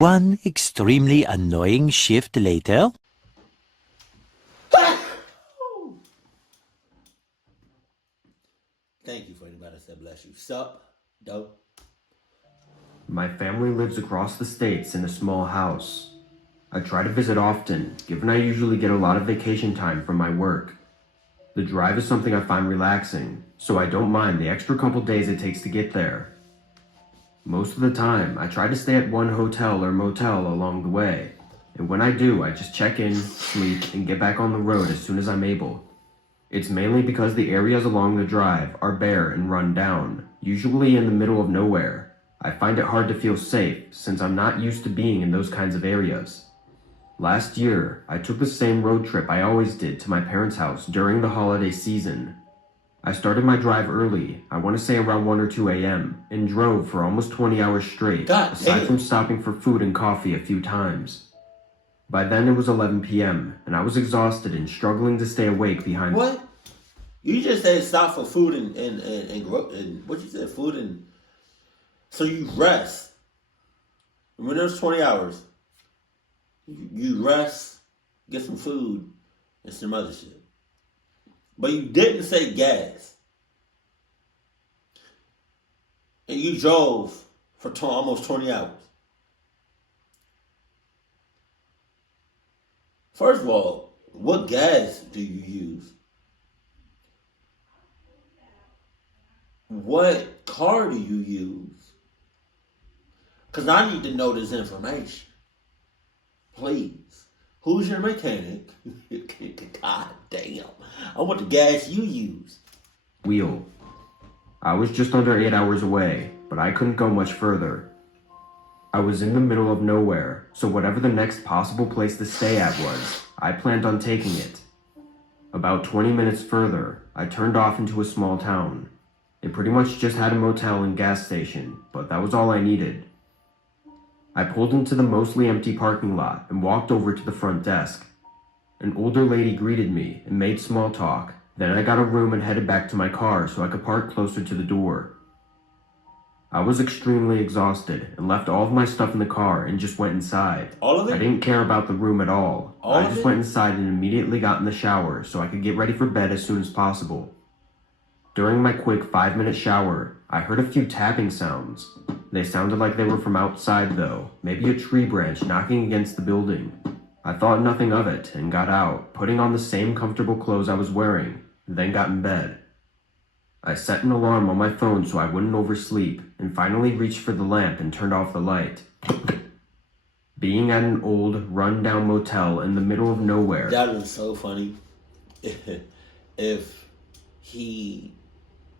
One extremely annoying shift later. Thank you for anybody that said bless you. Sup, dope. My family lives across the states in a small house. I try to visit often, given I usually get a lot of vacation time from my work. The drive is something I find relaxing, so I don't mind the extra couple days it takes to get there. Most of the time, I try to stay at one hotel or motel along the way, and when I do, I just check in, sleep, and get back on the road as soon as I'm able. It's mainly because the areas along the drive are bare and run down, usually in the middle of nowhere. I find it hard to feel safe since I'm not used to being in those kinds of areas. Last year, I took the same road trip I always did to my parents' house during the holiday season. I started my drive early, I want to say around 1 or 2 a.m., and drove for almost 20 hours straight, aside from stopping for food and coffee a few times. By then it was 11 p.m., and I was exhausted and struggling to stay awake behind... What? You just said stop for food and what you said, food and... So you rest. When there's 20 hours, you rest, get some food, and some other shit. But you didn't say gas. And you drove for almost 20 hours. First of all, what gas do you use? What car do you use? Because I need to know this information. Please. Who's your mechanic? God damn. I want the gas you use. Wheel. I was just under 8 hours away, but I couldn't go much further. I was in the middle of nowhere, so whatever the next possible place to stay at was, I planned on taking it. About 20 minutes further, I turned off into a small town. It pretty much just had a motel and gas station, but that was all I needed. I pulled into the mostly empty parking lot and walked over to the front desk. An older lady greeted me and made small talk. Then I got a room and headed back to my car so I could park closer to the door. I was extremely exhausted and left all of my stuff in the car and just went inside. All of it? I didn't care about the room at all. I just went inside and immediately got in the shower so I could get ready for bed as soon as possible. During my quick 5-minute shower, I heard a few tapping sounds. They sounded like they were from outside though, maybe a tree branch knocking against the building. I thought nothing of it and got out, putting on the same comfortable clothes I was wearing, then got in bed. I set an alarm on my phone so I wouldn't oversleep, and finally reached for the lamp and turned off the light. Being at an old, run-down motel in the middle of nowhere... That is so funny. If he...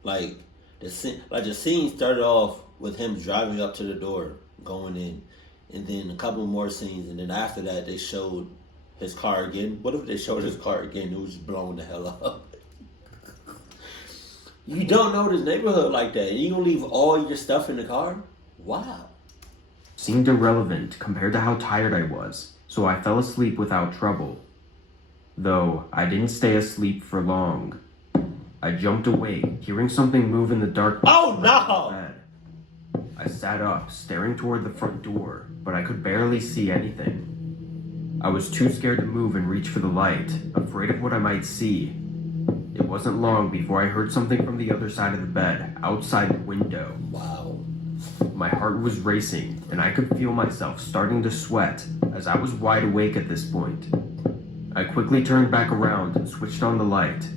the scene started off with him driving up to the door, going in, and then a couple more scenes, and then after that they showed his car again. What if they showed his car again? It was just blowing the hell up. You don't know this neighborhood like that. You gonna leave all your stuff in the car? Wow. Seemed irrelevant compared to how tired I was, so I fell asleep without trouble. Though I didn't stay asleep for long. I jumped awake, hearing something move in the dark. Oh no! Bed. I sat up, staring toward the front door, but I could barely see anything. I was too scared to move and reach for the light, afraid of what I might see. It wasn't long before I heard something from the other side of the bed, outside the window. Wow. My heart was racing, and I could feel myself starting to sweat, as I was wide awake at this point. I quickly turned back around and switched on the light.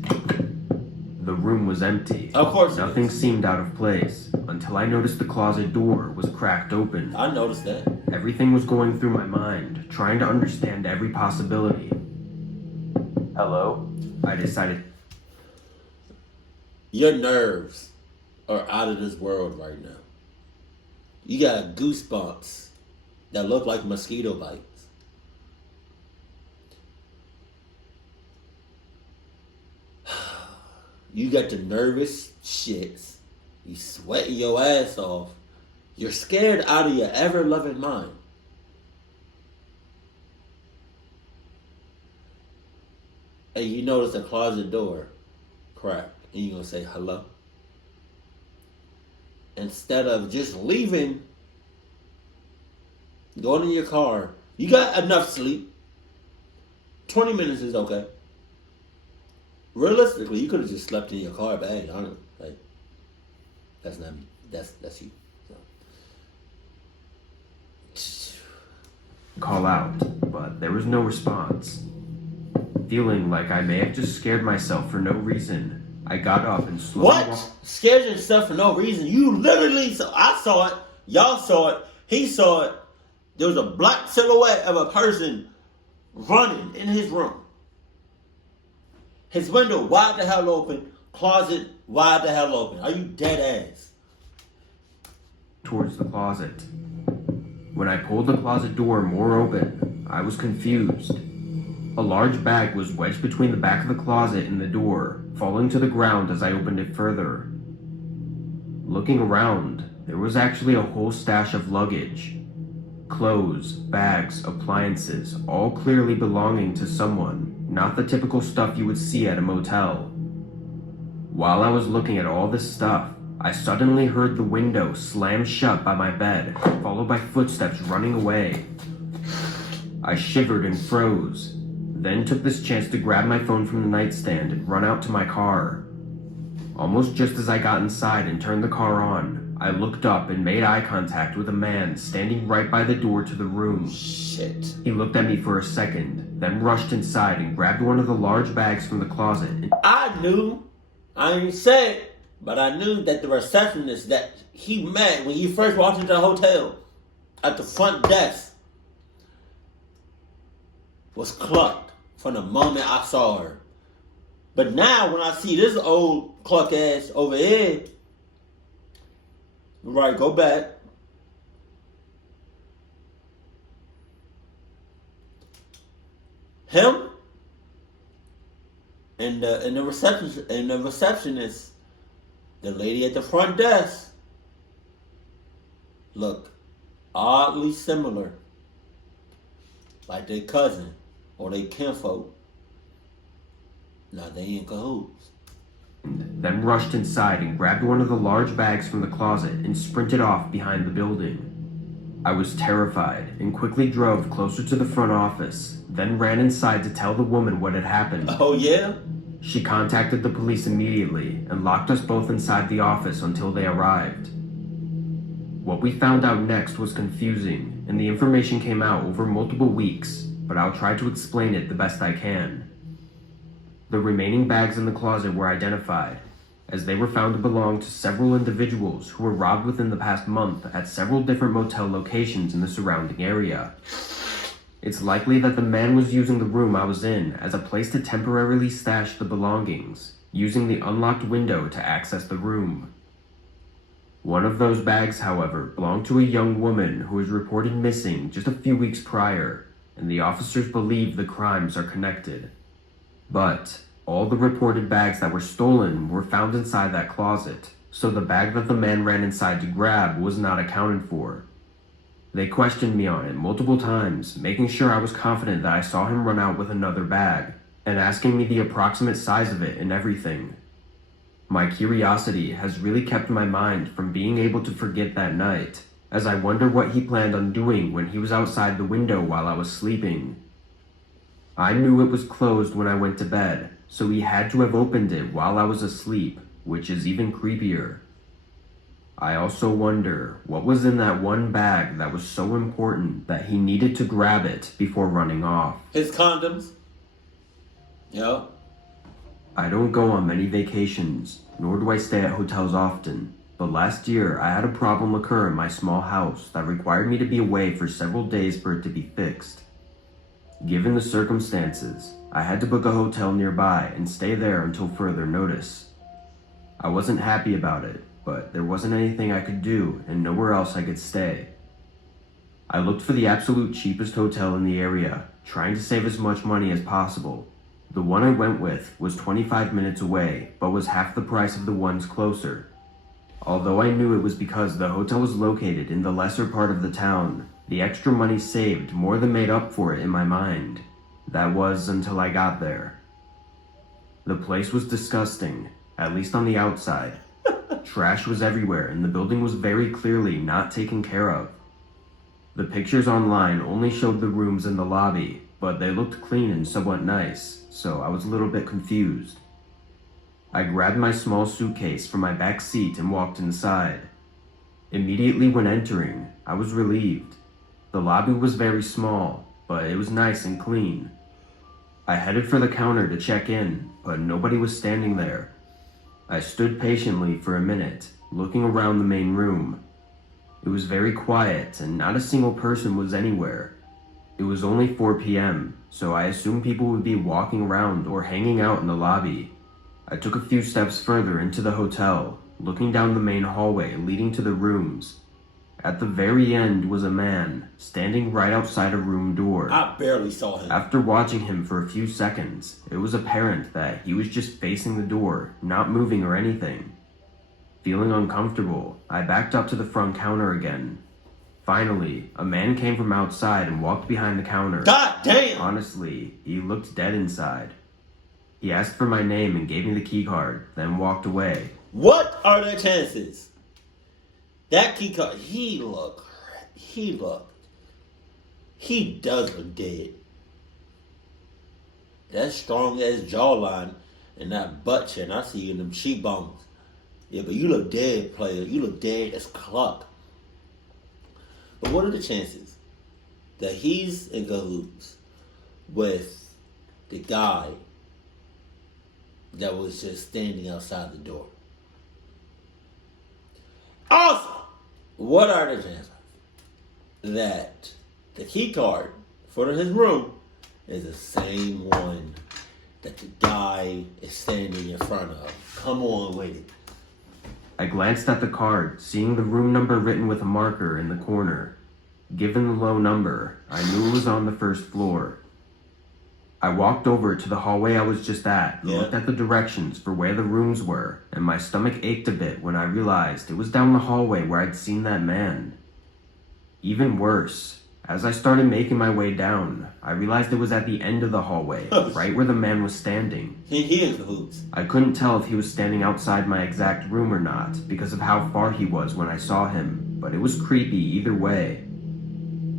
The room was empty. Of course. Nothing seemed out of place, until I noticed the closet door was cracked open. I noticed that. Everything was going through my mind, trying to understand every possibility. Hello? I decided. Your nerves are out of this world right now. You got goosebumps that look like mosquito bites. You got the nervous shits. You sweating your ass off. You're scared out of your ever-loving mind. And you notice the closet door cracked. And you're going to say hello. Instead of just leaving Going in your car. You got enough sleep. 20 minutes is okay. Realistically, you could have just slept in your car bag. I don't know. Like, that's not me. That's you. So. Call out, but there was no response. Feeling like I may have just scared myself for no reason, I got up and slowly What? Scared yourself for no reason? You literally saw. I saw it. Y'all saw it. He saw it. There was a black silhouette of a person running in his room. His window wide the hell open. Closet wide the hell open. Are you dead ass? towards the closet. When I pulled the closet door more open, I was confused. A large bag was wedged between the back of the closet and the door, falling to the ground as I opened it further. Looking around, there was actually a whole stash of luggage. Clothes, bags, appliances, all clearly belonging to someone, not the typical stuff you would see at a motel. While I was looking at all this stuff, I suddenly heard the window slam shut by my bed, followed by footsteps running away. I shivered and froze, then took this chance to grab my phone from the nightstand and run out to my car. Almost just as I got inside and turned the car on, I looked up and made eye contact with a man standing right by the door to the room. Shit. He looked at me for a second, then rushed inside and grabbed one of the large bags from the closet. I didn't say it, but I knew that the receptionist that he met when he first walked into the hotel at the front desk was clucked from the moment I saw her. But now when I see this old cluck ass over here, right, go back. Him and the receptionist, the lady at the front desk, look oddly similar, like their cousin or their kinfolk. Now they in cahoots. Then rushed inside and grabbed one of the large bags from the closet and sprinted off behind the building. I was terrified and quickly drove closer to the front office, then ran inside to tell the woman what had happened. Oh yeah? She contacted the police immediately and locked us both inside the office until they arrived. What we found out next was confusing, and the information came out over multiple weeks, but I'll try to explain it the best I can. The remaining bags in the closet were identified, as they were found to belong to several individuals who were robbed within the past month at several different motel locations in the surrounding area. It's likely that the man was using the room I was in as a place to temporarily stash the belongings, using the unlocked window to access the room. One of those bags, however, belonged to a young woman who was reported missing just a few weeks prior, and the officers believe the crimes are connected. But all the reported bags that were stolen were found inside that closet, so the bag that the man ran inside to grab was not accounted for. They questioned me on it multiple times, making sure I was confident that I saw him run out with another bag, and asking me the approximate size of it and everything. My curiosity has really kept my mind from being able to forget that night, as I wonder what he planned on doing when he was outside the window while I was sleeping. I knew it was closed when I went to bed, so he had to have opened it while I was asleep, which is even creepier. I also wonder what was in that one bag that was so important that he needed to grab it before running off. His condoms. Yep. I don't go on many vacations, nor do I stay at hotels often, but last year I had a problem occur in my small house that required me to be away for several days for it to be fixed. Given the circumstances, I had to book a hotel nearby and stay there until further notice. I wasn't happy about it, but there wasn't anything I could do and nowhere else I could stay. I looked for the absolute cheapest hotel in the area, trying to save as much money as possible. The one I went with was 25 minutes away, but was half the price of the ones closer. Although I knew it was because the hotel was located in the lesser part of the town, the extra money saved more than made up for it in my mind. That was until I got there. The place was disgusting, at least on the outside. Trash was everywhere and the building was very clearly not taken care of. The pictures online only showed the rooms in the lobby, but they looked clean and somewhat nice, so I was a little bit confused. I grabbed my small suitcase from my back seat and walked inside. Immediately when entering, I was relieved. The lobby was very small, but it was nice and clean. I headed for the counter to check in, but nobody was standing there. I stood patiently for a minute, looking around the main room. It was very quiet and not a single person was anywhere. It was only 4 p.m., so I assumed people would be walking around or hanging out in the lobby. I took a few steps further into the hotel, looking down the main hallway leading to the rooms. At the very end was a man, standing right outside a room door. I barely saw him. After watching him for a few seconds, it was apparent that he was just facing the door, not moving or anything. Feeling uncomfortable, I backed up to the front counter again. Finally, a man came from outside and walked behind the counter. God damn! Honestly, he looked dead inside. He asked for my name and gave me the key card, then walked away. What are the chances? That key card, he does look dead. That strong ass jawline and that butt chin, I see you in them cheekbones. Yeah, but you look dead, player. You look dead as cluck. But what are the chances that he's in cahoots with the guy that was just standing outside the door? Also, what are the chances that the key card for his room is the same one that the guy is standing in front of? Come on with it. I glanced at the card, seeing the room number written with a marker in the corner. Given the low number, I knew it was on the first floor. I walked over to the hallway I was just at and looked at the directions for where the rooms were, and my stomach ached a bit when I realized it was down the hallway where I'd seen that man. Even worse, as I started making my way down, I realized it was at the end of the hallway, right where the man was standing. He in cahoots. I couldn't tell if he was standing outside my exact room or not because of how far he was when I saw him, but it was creepy either way.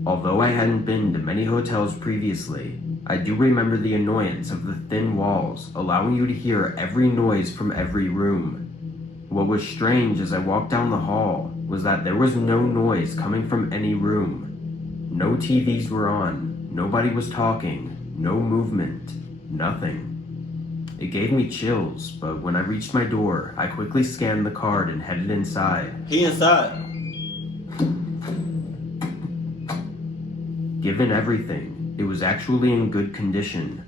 Although I hadn't been to many hotels previously, I do remember the annoyance of the thin walls, allowing you to hear every noise from every room. What was strange as I walked down the hall was that there was no noise coming from any room. No TVs were on, nobody was talking, no movement, nothing. It gave me chills, but when I reached my door, I quickly scanned the card and headed inside. He inside. Given everything, it was actually in good condition.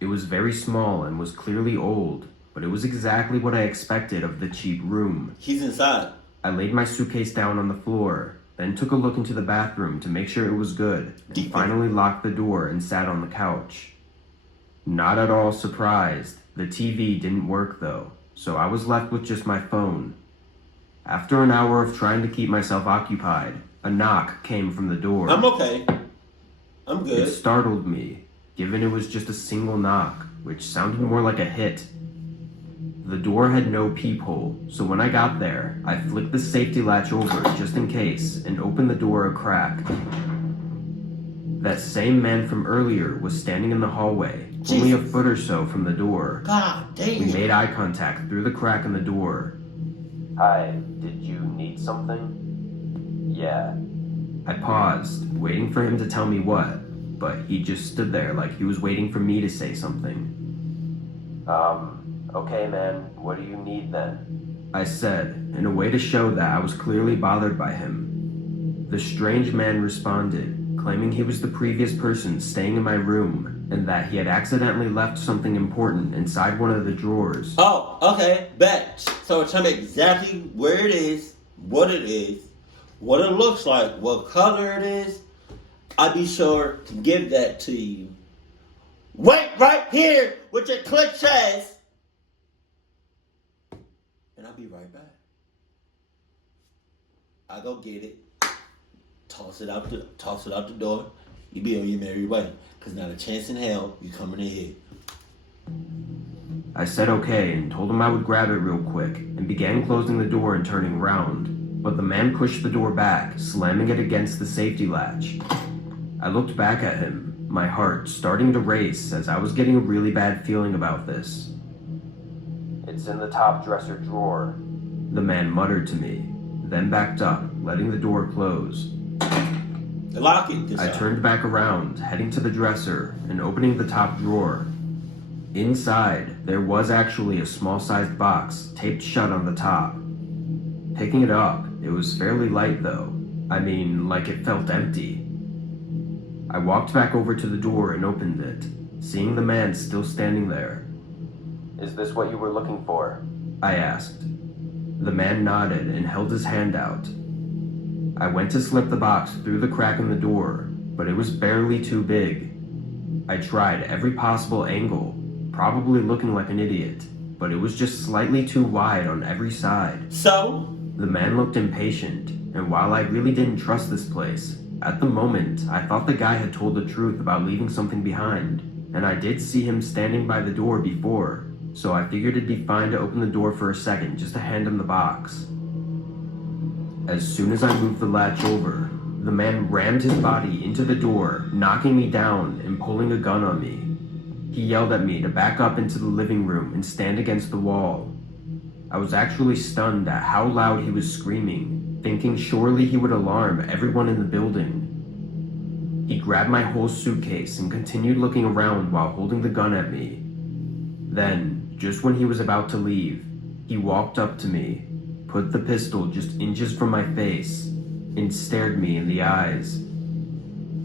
It was very small and was clearly old, but it was exactly what I expected of the cheap room. He's inside. I laid my suitcase down on the floor, then took a look into the bathroom to make sure it was good, and finally locked the door and sat on the couch. Not at all surprised, the TV didn't work though, so I was left with just my phone. After an hour of trying to keep myself occupied, a knock came from the door. I'm okay. I'm good. It startled me, given it was just a single knock, which sounded more like a hit. The door had no peephole, so when I got there, I flicked the safety latch over just in case and opened the door a crack. That same man from earlier was standing in the hallway, only a foot or so from the door. God damn. We made eye contact through the crack in the door. Hi, did you need something? Yeah. I paused, waiting for him to tell me what, but he just stood there like he was waiting for me to say something. Okay man, what do you need then? I said, in a way to show that I was clearly bothered by him. The strange man responded, claiming he was the previous person staying in my room, and that he had accidentally left something important inside one of the drawers. Oh, okay, bet. So tell me exactly where it is, what it looks like, what color it is. I'll be sure to give that to you. Wait right here with your clutch ass. And I'll be right back. I go get it. Toss it out the door. You be on your merry way. Cause not a chance in hell you coming in here. I said okay and told him I would grab it real quick and began closing the door and turning around. but the man pushed the door back, slamming it against the safety latch. I looked back at him, my heart starting to race as I was getting a really bad feeling about this. "It's in the top dresser drawer," the man muttered to me, then backed up, letting the door close. Lock it. I turned back around, heading to the dresser and opening the top drawer. Inside, there was actually a small-sized box taped shut on the top. Picking it up, it was fairly light though. I mean, like it felt empty. I walked back over to the door and opened it, seeing the man still standing there. "Is this what you were looking for?" I asked. The man nodded and held his hand out. I went to slip the box through the crack in the door, but it was barely too big. I tried every possible angle, probably looking like an idiot, but it was just slightly too wide on every side. So? The man looked impatient, and while I really didn't trust this place, at the moment I thought the guy had told the truth about leaving something behind, and I did see him standing by the door before, so I figured it'd be fine to open the door for a second just to hand him the box. As soon as I moved the latch over, the man rammed his body into the door, knocking me down and pulling a gun on me. He yelled at me to back up into the living room and stand against the wall. I was actually stunned at how loud he was screaming, thinking surely he would alarm everyone in the building. He grabbed my whole suitcase and continued looking around while holding the gun at me. Then, just when he was about to leave, he walked up to me, put the pistol just inches from my face, and stared me in the eyes.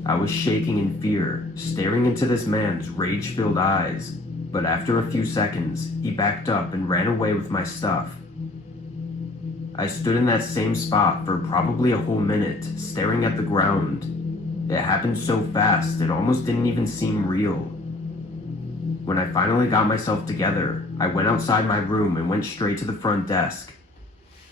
I was shaking in fear, staring into this man's rage-filled eyes, but after a few seconds, he backed up and ran away with my stuff. I stood in that same spot for probably a whole minute, staring at the ground. It happened so fast, it almost didn't even seem real. When I finally got myself together, I went outside my room and went straight to the front desk.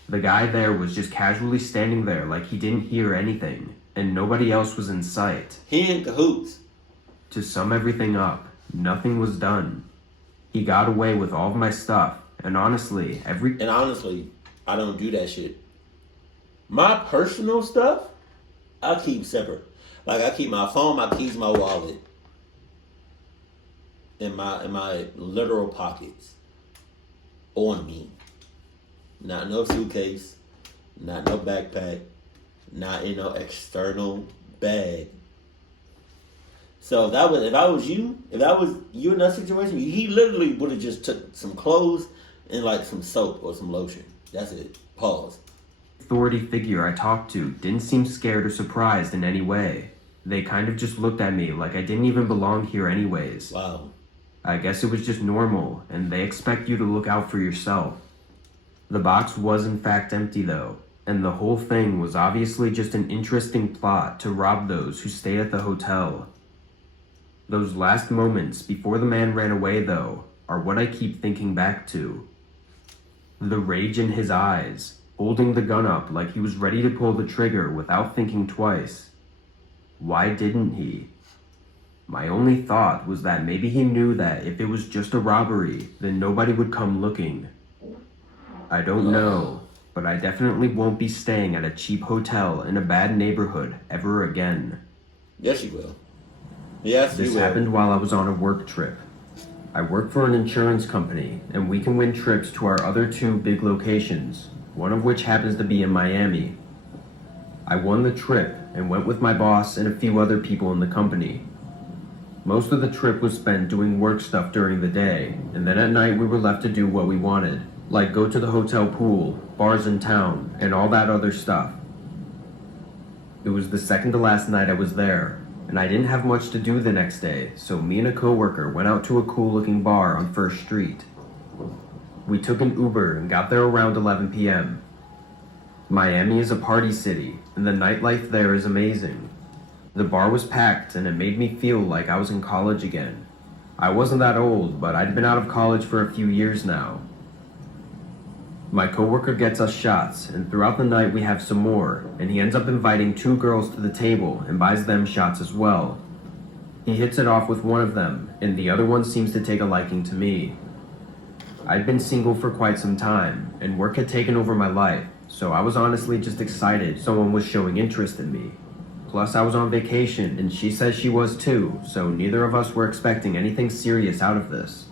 The guy there was just casually standing there like he didn't hear anything, and nobody else was in sight. He in cahoots. To sum everything up, nothing was done. He got away with all of my stuff, and honestly, I don't do that shit. My personal stuff, I keep separate. Like I keep my phone, my keys, my wallet in my literal pockets on me. Not no suitcase, not no backpack, not in no external bag. So if I was you in that situation, he literally would have just took some clothes and like some soap or some lotion. That's it. Pause. Authority figure I talked to didn't seem scared or surprised in any way. They kind of just looked at me like I didn't even belong here anyways. Wow. I guess it was just normal, and they expect you to look out for yourself. The box was in fact empty though, and the whole thing was obviously just an interesting plot to rob those who stayed at the hotel. Those last moments before the man ran away though, are what I keep thinking back to. The rage in his eyes, holding the gun up like he was ready to pull the trigger without thinking twice. Why didn't he? My only thought was that maybe he knew that if it was just a robbery, then nobody would come looking. I don't know, but I definitely won't be staying at a cheap hotel in a bad neighborhood ever again. Yes, you will. Yes, you will. This happened while I was on a work trip. I work for an insurance company, and we can win trips to our other two big locations, one of which happens to be in Miami. I won the trip and went with my boss and a few other people in the company. Most of the trip was spent doing work stuff during the day, and then at night we were left to do what we wanted, like go to the hotel pool, bars in town, and all that other stuff. It was the second to last night I was there, and I didn't have much to do the next day, so me and a coworker went out to a cool-looking bar on First Street. We took an Uber and got there around 11 p.m. Miami is a party city, and the nightlife there is amazing. The bar was packed, and it made me feel like I was in college again. I wasn't that old, but I'd been out of college for a few years now. My coworker gets us shots, and throughout the night we have some more, and he ends up inviting two girls to the table and buys them shots as well. He hits it off with one of them, and the other one seems to take a liking to me. I'd been single for quite some time, and work had taken over my life, so I was honestly just excited someone was showing interest in me. Plus, I was on vacation, and she said she was too, so neither of us were expecting anything serious out of this.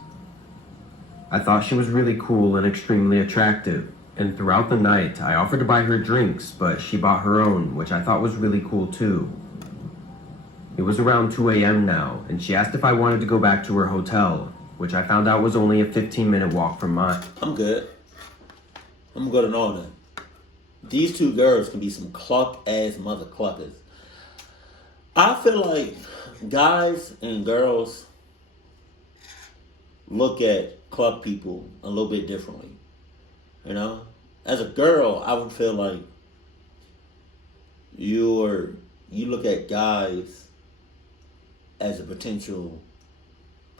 I thought she was really cool and extremely attractive, and throughout the night, I offered to buy her drinks, but she bought her own, which I thought was really cool too. It was around 2 a.m. now, and she asked if I wanted to go back to her hotel, which I found out was only a 15-minute walk from mine. I'm good. I'm good on all that. These two girls can be some cluck-ass mother cluckers. I feel like guys and girls look at cluck people a little bit differently. You know? As a girl, I would feel like you look at guys as a potential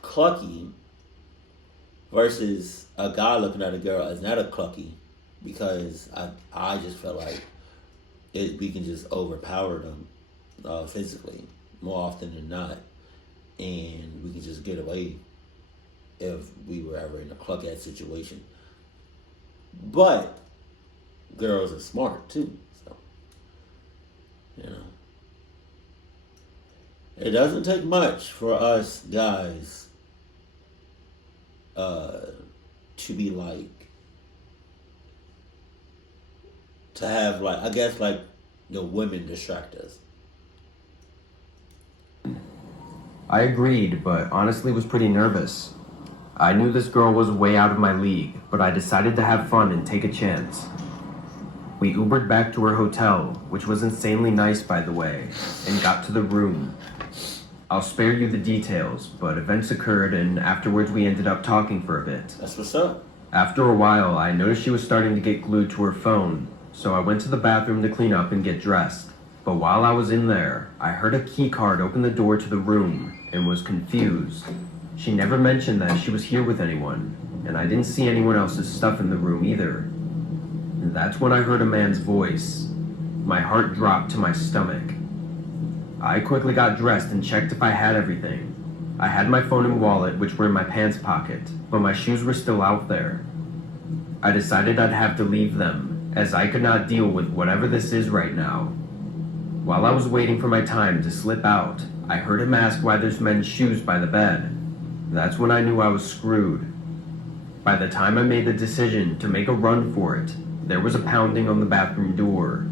clucky versus a guy looking at a girl as not a clucky, because I just feel like we can just overpower them physically more often than not, and we can just get away if we were ever in a cluck ass situation. But girls are smart too, so you know. It doesn't take much for us guys to be like, to have like, I guess like the women distract us. I agreed, but honestly was pretty nervous. I knew this girl was way out of my league, but I decided to have fun and take a chance. We Ubered back to her hotel, which was insanely nice by the way, and got to the room. I'll spare you the details, but events occurred and afterwards we ended up talking for a bit. That's what's up. After a while, I noticed she was starting to get glued to her phone, so I went to the bathroom to clean up and get dressed. But while I was in there, I heard a key card open the door to the room and was confused. She never mentioned that she was here with anyone, and I didn't see anyone else's stuff in the room either. And that's when I heard a man's voice. My heart dropped to my stomach. I quickly got dressed and checked if I had everything. I had my phone and wallet, which were in my pants pocket, but my shoes were still out there. I decided I'd have to leave them, as I could not deal with whatever this is right now. While I was waiting for my time to slip out, I heard him ask why there's men's shoes by the bed. That's when I knew I was screwed. By the time I made the decision to make a run for it, there was a pounding on the bathroom door.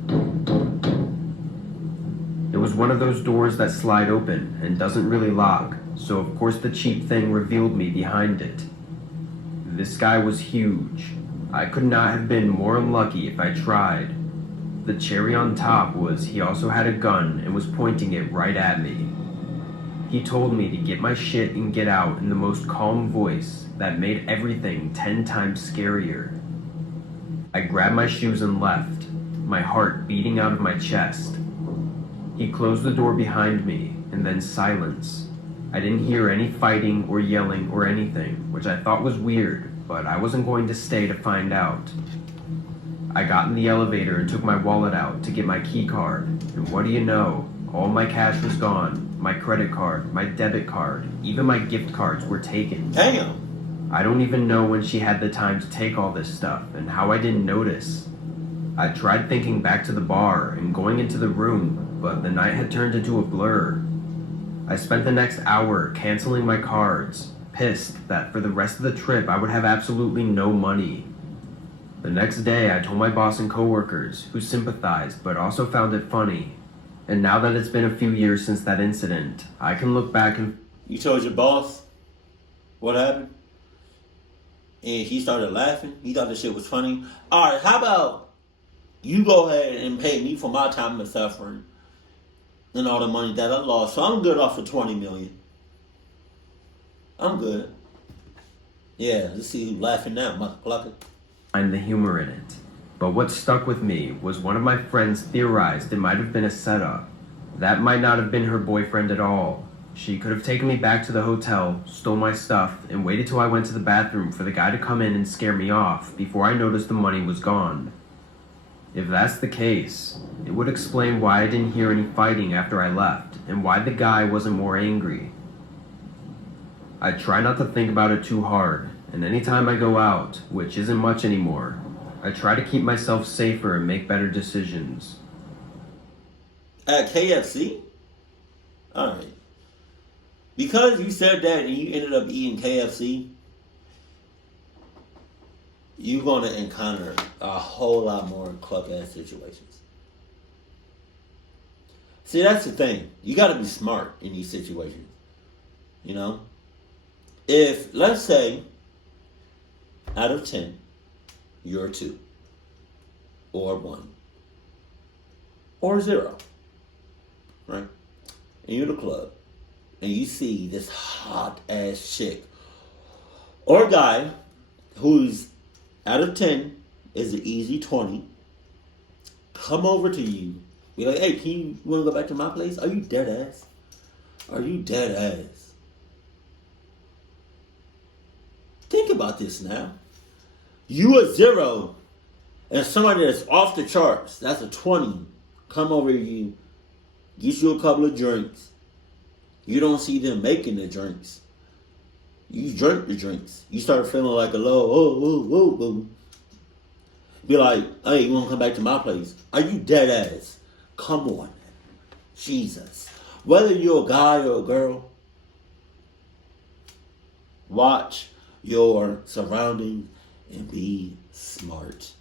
It was one of those doors that slide open and doesn't really lock, so of course the cheap thing revealed me behind it. This guy was huge. I could not have been more unlucky if I tried. The cherry on top was he also had a gun and was pointing it right at me. He told me to get my shit and get out in the most calm voice that made everything 10 times scarier. I grabbed my shoes and left, my heart beating out of my chest. He closed the door behind me, and then silence. I didn't hear any fighting or yelling or anything, which I thought was weird, but I wasn't going to stay to find out. I got in the elevator and took my wallet out to get my key card, and what do you know? All my cash was gone, my credit card, my debit card, even my gift cards were taken. Damn! I don't even know when she had the time to take all this stuff and how I didn't notice. I tried thinking back to the bar and going into the room, but the night had turned into a blur. I spent the next hour canceling my cards, pissed that for the rest of the trip I would have absolutely no money. The next day I told my boss and coworkers, who sympathized but also found it funny. And now that it's been a few years since that incident, I can look back and... You told your boss what happened? And he started laughing? He thought the shit was funny? Alright, how about you go ahead and pay me for my time and suffering and all the money that I lost, so I'm good off for $20 million. I'm good. Yeah, let's see who's laughing now, motherfucker. Find the humor in it. But what stuck with me was one of my friends theorized it might have been a setup. That might not have been her boyfriend at all. She could have taken me back to the hotel, stole my stuff, and waited till I went to the bathroom for the guy to come in and scare me off before I noticed the money was gone. If that's the case, it would explain why I didn't hear any fighting after I left, and why the guy wasn't more angry. I try not to think about it too hard, and anytime I go out, which isn't much anymore, I try to keep myself safer and make better decisions. At KFC? Alright. Because you said that and you ended up eating KFC, you're going to encounter a whole lot more cluck ass situations. See, that's the thing. You got to be smart in these situations. You know? If, let's say, out of 10, you're a 2, or 1, or 0, right? And you're in the club, and you see this hot ass chick, or guy, who's out of 10 is an easy 20, come over to you, be like, hey, you want to go back to my place? Are you dead ass? Are you dead ass? Think about this now. You a 0, and somebody that's off the charts, that's a 20, come over to you, get you a couple of drinks. You don't see them making the drinks. You drink the drinks. You start feeling like a low, Be like, hey, you want to come back to my place? Are you dead ass? Come on. Jesus. Whether you're a guy or a girl, watch your surroundings and be smart.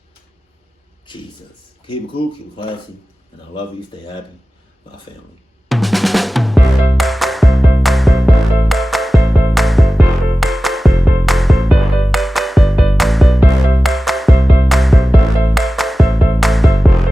Jesus. Keep it cool, keep it classy, and I love you. Stay happy. My family.